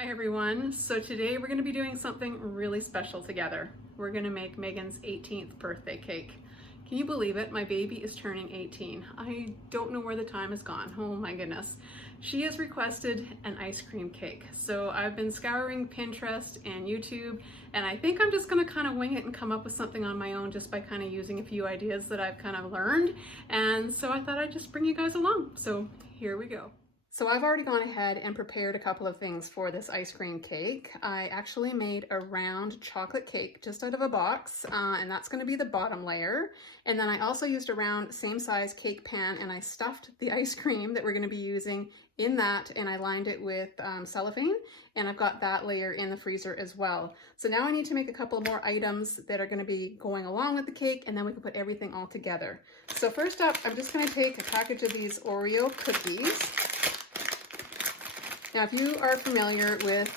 Hi everyone. So today we're going to be doing something really special together. We're going to make Megan's 18th birthday cake. Can you believe it? My baby is turning 18. I don't know where the time has gone. Oh my goodness. She has requested an ice cream cake. So I've been scouring Pinterest and YouTube, and I think I'm just going to kind of wing it and come up with something on my own just by kind of using a few ideas that I've kind of learned. And so I thought I'd just bring you guys along. So here we go. So I've already gone ahead and prepared a couple of things for this ice cream cake. I actually made a round chocolate cake just out of a box, and that's going to be the bottom layer. And then I also used a round same size cake pan, and I stuffed the ice cream that we're going to be using in that, and I lined it with cellophane, and I've got that layer in the freezer as well. So now I need to make a couple more items that are going to be going along with the cake, and then we can put everything all together. So first up, I'm just going to take a package of these Oreo cookies. Now, if you are familiar with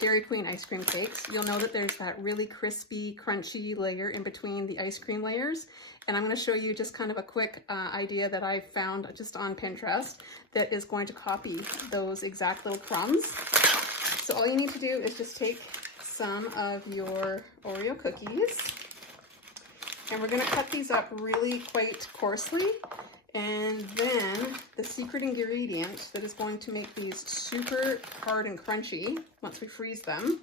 Dairy Queen ice cream cakes, you'll know that there's that really crispy, crunchy layer in between the ice cream layers. And I'm going to show you just kind of a quick idea that I found just on Pinterest that is going to copy those exact little crumbs. So all you need to do is just take some of your Oreo cookies, and we're going to cut these up really quite coarsely. And then the secret ingredient that is going to make these super hard and crunchy once we freeze them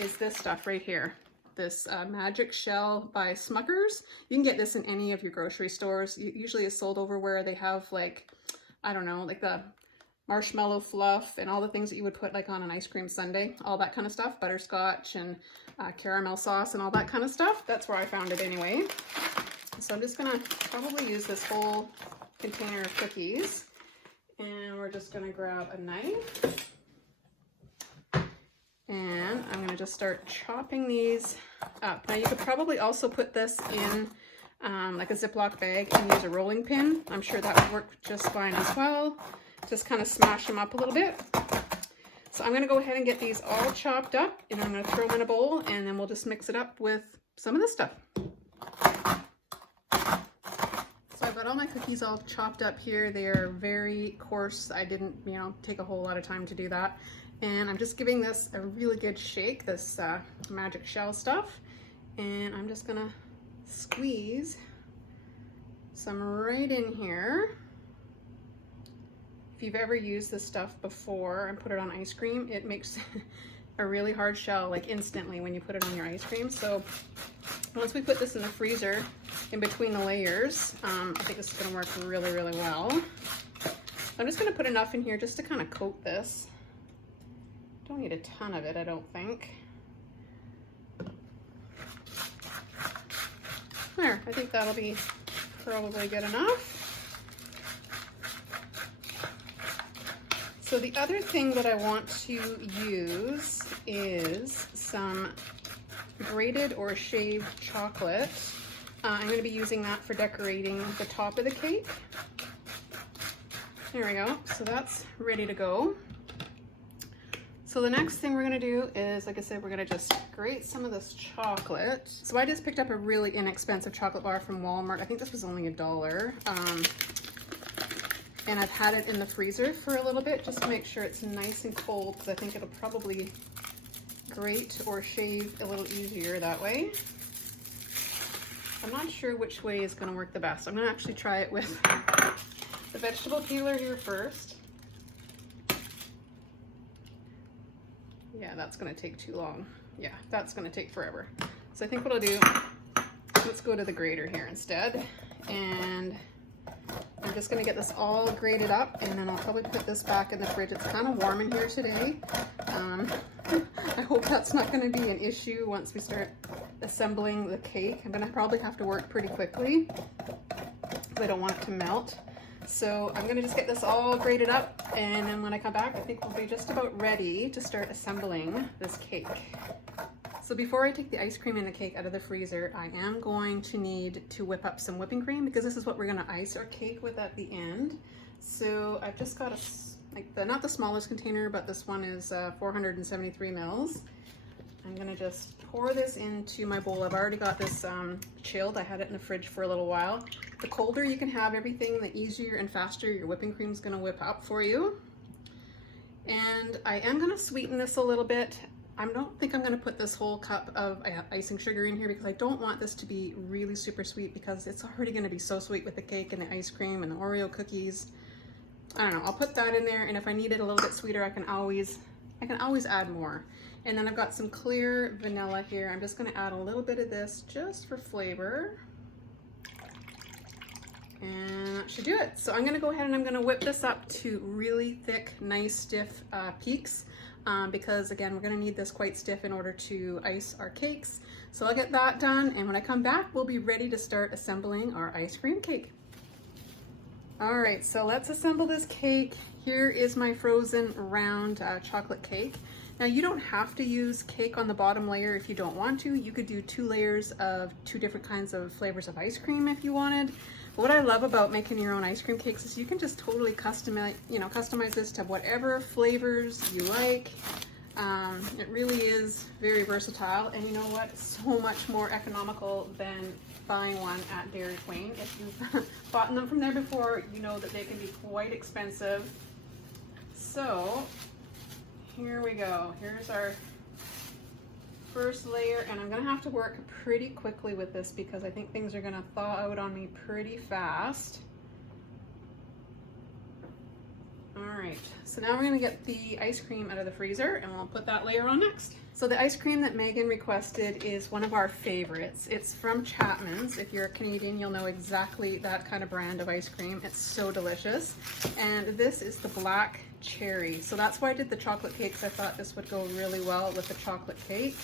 is this stuff right here. This Magic Shell by Smucker's. You can get this in any of your grocery stores. Usually it's sold over where they have, like, I don't know, like the marshmallow fluff and all the things that you would put like on an ice cream sundae, all that kind of stuff, butterscotch and caramel sauce and all that kind of stuff. That's where I found it anyway. So I'm just gonna probably use this whole container of cookies, and we're just gonna grab a knife, and I'm gonna just start chopping these up. Now you could probably also put this in like a Ziploc bag and use a rolling pin. I'm sure that would work just fine as well. Just kind of smash them up a little bit. So I'm gonna go ahead and get these all chopped up, and I'm gonna throw them in a bowl, and then we'll just mix it up with some of this stuff. I've got all my cookies all chopped up here. They are very coarse. I didn't, take a whole lot of time to do that. And I'm just giving this a really good shake, this Magic Shell stuff. And I'm just gonna squeeze some right in here. If you've ever used this stuff before and put it on ice cream, it makes a really hard shell like instantly when you put it on your ice cream. So once we put this in the freezer in between the layers, I think this is going to work really, really well. I'm just going to put enough in here just to kind of coat this. Don't need a ton of it, I don't think. There, I think that'll be probably good enough. So the other thing that I want to use is some grated or shaved chocolate. I'm going to be using that for decorating the top of the cake. There we go. So that's ready to go. So the next thing we're going to do is, like I said, we're going to just grate some of this chocolate. So I just picked up a really inexpensive chocolate bar from Walmart. I think this was only $1. And I've had it in the freezer for a little bit just to make sure it's nice and cold, because I think it'll probably grate or shave a little easier that way. I'm not sure which way is going to work the best. I'm going to actually try it with the vegetable peeler here first. Yeah, that's going to take too long. Yeah, that's going to take forever. So I think what I'll do, let's go to the grater here instead. And I'm just going to get this all grated up, and then I'll probably put this back in the fridge. It's kind of warm in here today. I hope that's not going to be an issue once we start assembling the cake. I'm going to probably have to work pretty quickly because I don't want it to melt. So I'm going to just get this all grated up, and then when I come back, I think we'll be just about ready to start assembling this cake. So before I take the ice cream and the cake out of the freezer, I am going to need to whip up some whipping cream, because this is what we're going to ice our cake with at the end. So I've just got not the smallest container, but this one is 473 mils. I'm going to just pour this into my bowl. I've already got this chilled. I had it in the fridge for a little while. The colder you can have everything, the easier and faster your whipping cream is going to whip up for you. And I am going to sweeten this a little bit. I don't think I'm going to put this whole cup of icing sugar in here because I don't want this to be really super sweet because it's already going to be so sweet with the cake and the ice cream and the Oreo cookies. I don't know, I'll put that in there, and if I need it a little bit sweeter, I can always add more. And then I've got some clear vanilla here. I'm just going to add a little bit of this just for flavor. And that should do it. So I'm going to go ahead and I'm going to whip this up to really thick, nice, stiff peaks because again, we're going to need this quite stiff in order to ice our cakes. So I'll get that done, and when I come back, we'll be ready to start assembling our ice cream cake. All right, so let's assemble this cake. Here is my frozen round chocolate cake. Now you don't have to use cake on the bottom layer if you don't want to. You could do 2 layers of 2 different kinds of flavors of ice cream if you wanted. But what I love about making your own ice cream cakes is you can just totally customize this to whatever flavors you like. It really is very versatile, and you know what? It's so much more economical than buying one at Dairy Queen. If you've bought them from there before, you know that they can be quite expensive. So here we go. Here's our first layer, and I'm gonna have to work pretty quickly with this because I think things are gonna thaw out on me pretty fast. All right, so now we're gonna get the ice cream out of the freezer and we'll put that layer on next. So the ice cream that Megan requested is one of our favorites. It's from Chapman's. If you're a Canadian, you'll know exactly that kind of brand of ice cream. It's so delicious. And this is the black cherry. So that's why I did the chocolate cakes. I thought this would go really well with the chocolate cake.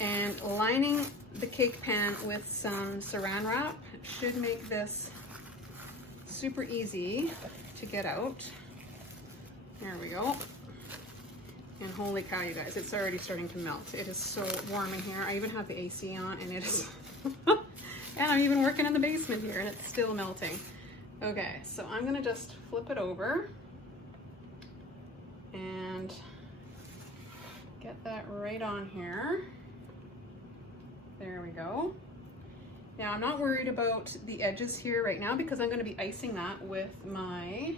And lining the cake pan with some saran wrap should make this super easy to get out. There we go. And holy cow, you guys, it's already starting to melt. It is so warm in here. I even have the AC on, and it is, and I'm even working in the basement here, and it's still melting. Okay, so I'm gonna just flip it over and get that right on here. There we go. Now I'm not worried about the edges here right now because I'm gonna be icing that with my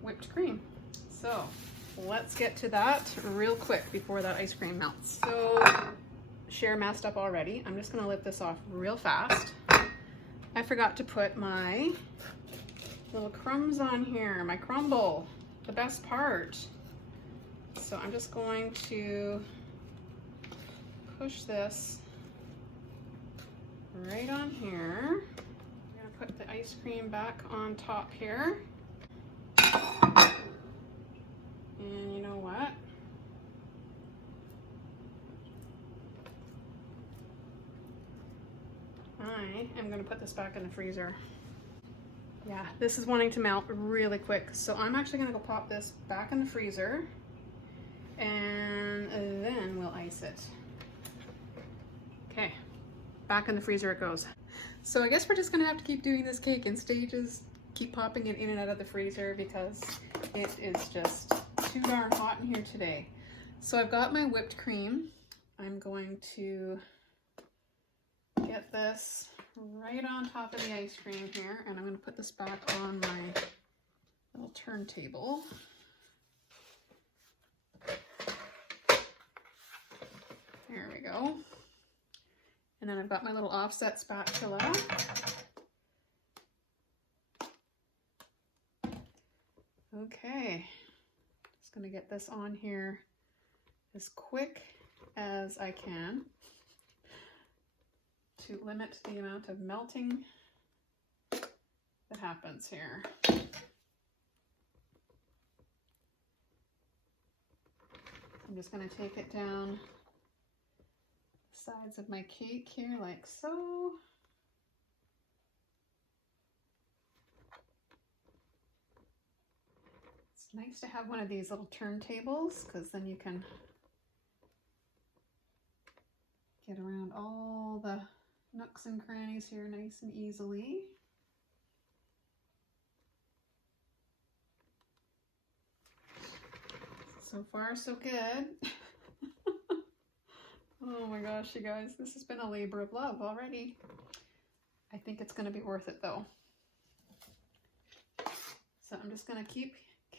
whipped cream. So let's get to that real quick before that ice cream melts. So Sher messed up already. I'm just gonna lift this off real fast. I forgot to put my little crumbs on here, my crumble, the best part. So I'm just going to push this right on here. I'm gonna put the ice cream back on top here. And you know what? I am going to put this back in the freezer. Yeah, this is wanting to melt really quick. So I'm actually going to go pop this back in the freezer and then we'll ice it. Okay, back in the freezer it goes. So I guess we're just going to have to keep doing this cake in stages, keep popping it in and out of the freezer because it is just too darn hot in here today. So I've got my whipped cream. I'm going to get this right on top of the ice cream here, and I'm going to put this back on my little turntable. There we go. And then I've got my little offset spatula. Okay, just gonna get this on here as quick as I can to limit the amount of melting that happens here. I'm just gonna take it down the sides of my cake here like so. It's nice to have one of these little turntables because then you can get around all the nooks and crannies here nice and easily. So far, so good. Oh my gosh, you guys, this has been a labor of love already. I think it's going to be worth it though. So I'm just going to keep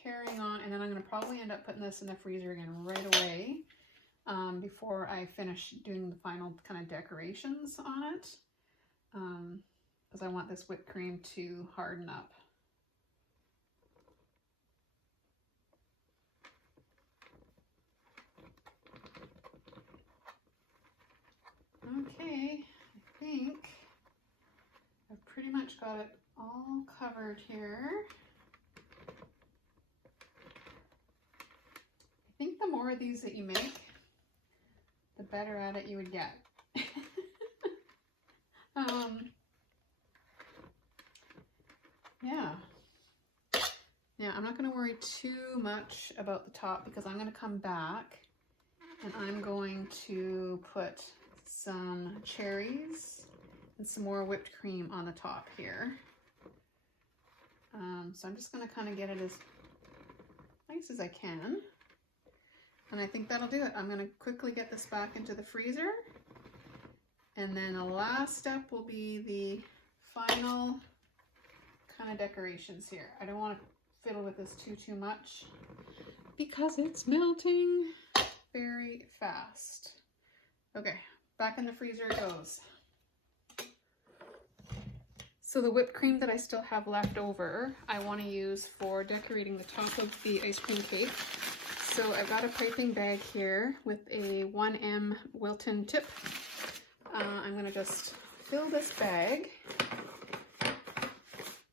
carrying on, and then I'm going to probably end up putting this in the freezer again right away before I finish doing the final kind of decorations on it, because I want this whipped cream to harden up. Okay, I think I've pretty much got it all covered here. I think the more of these that you make, the better at it you would get. Yeah, I'm not going to worry too much about the top because I'm going to come back and I'm going to put some cherries and some more whipped cream on the top here. So I'm just going to kind of get it as nice as I can. And I think that'll do it. I'm going to quickly get this back into the freezer. And then the last step will be the final kind of decorations here. I don't want to fiddle with this too much because it's melting very fast. Okay, back in the freezer it goes. So the whipped cream that I still have left over, I want to use for decorating the top of the ice cream cake. So I've got a piping bag here with a 1M Wilton tip. I'm going to just fill this bag.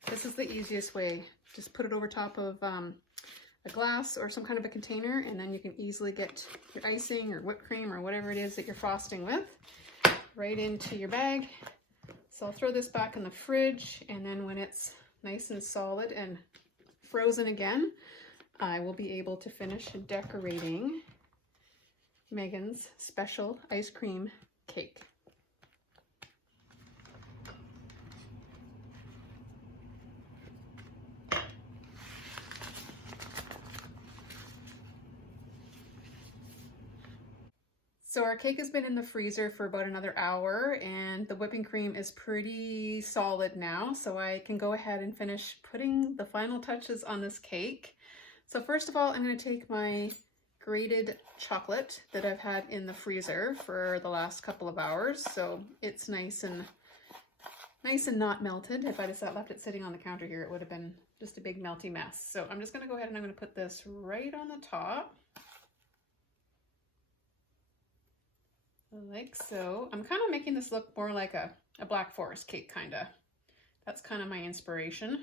This is the easiest way. Just put it over top of a glass or some kind of a container, and then you can easily get your icing or whipped cream or whatever it is that you're frosting with right into your bag. So I'll throw this back in the fridge, and then when it's nice and solid and frozen again, I will be able to finish decorating Megan's special ice cream cake. So our cake has been in the freezer for about another hour, and the whipping cream is pretty solid now, so I can go ahead and finish putting the final touches on this cake. So first of all, I'm going to take my grated chocolate that I've had in the freezer for the last couple of hours, so it's nice and not melted. If I just left it sitting on the counter here, it would have been just a big melty mess. So I'm just going to go ahead and I'm going to put this right on the top. Like so. I'm kind of making this look more like a Black Forest cake, kind of. That's kind of my inspiration.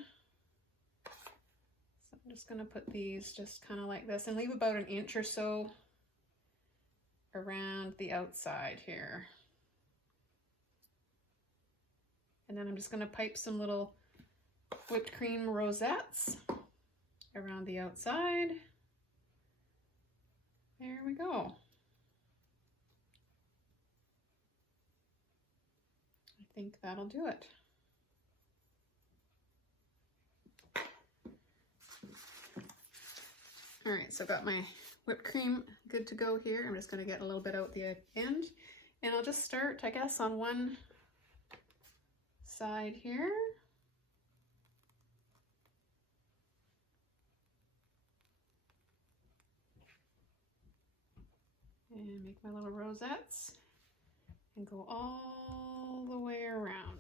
So I'm just going to put these just kind of like this and leave about an inch or so around the outside here. And then I'm just going to pipe some little whipped cream rosettes around the outside. There we go. I think that'll do it. All right, so I've got my whipped cream good to go here. I'm just going to get a little bit out the end, and I'll just start, I guess, on one side here. And make my little rosettes and go all the way around.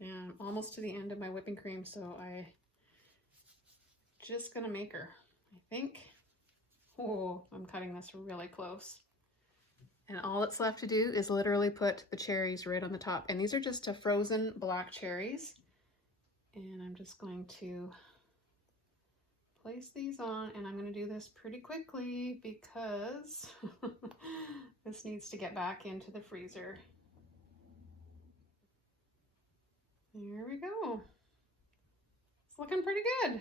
And I'm almost to the end of my whipping cream, so I just gonna make her, I think. Oh, I'm cutting this really close. And all that's left to do is literally put the cherries right on the top. And these are just frozen black cherries. And I'm just going to place these on, and I'm going to do this pretty quickly because this needs to get back into the freezer. There we go. It's looking pretty good.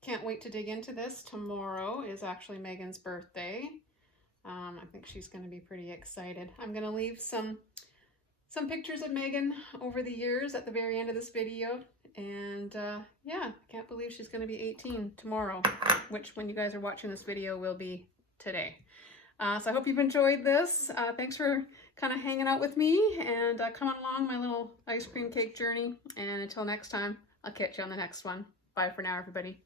Can't wait to dig into this. Tomorrow is actually Megan's birthday. I think she's going to be pretty excited. I'm going to leave some some pictures of Megan over the years at the very end of this video. And yeah, I can't believe she's going to be 18 tomorrow, which when you guys are watching this video will be today. So I hope you've enjoyed this. Thanks for kind of hanging out with me and coming along my little ice cream cake journey. And until next time, I'll catch you on the next one. Bye for now, everybody.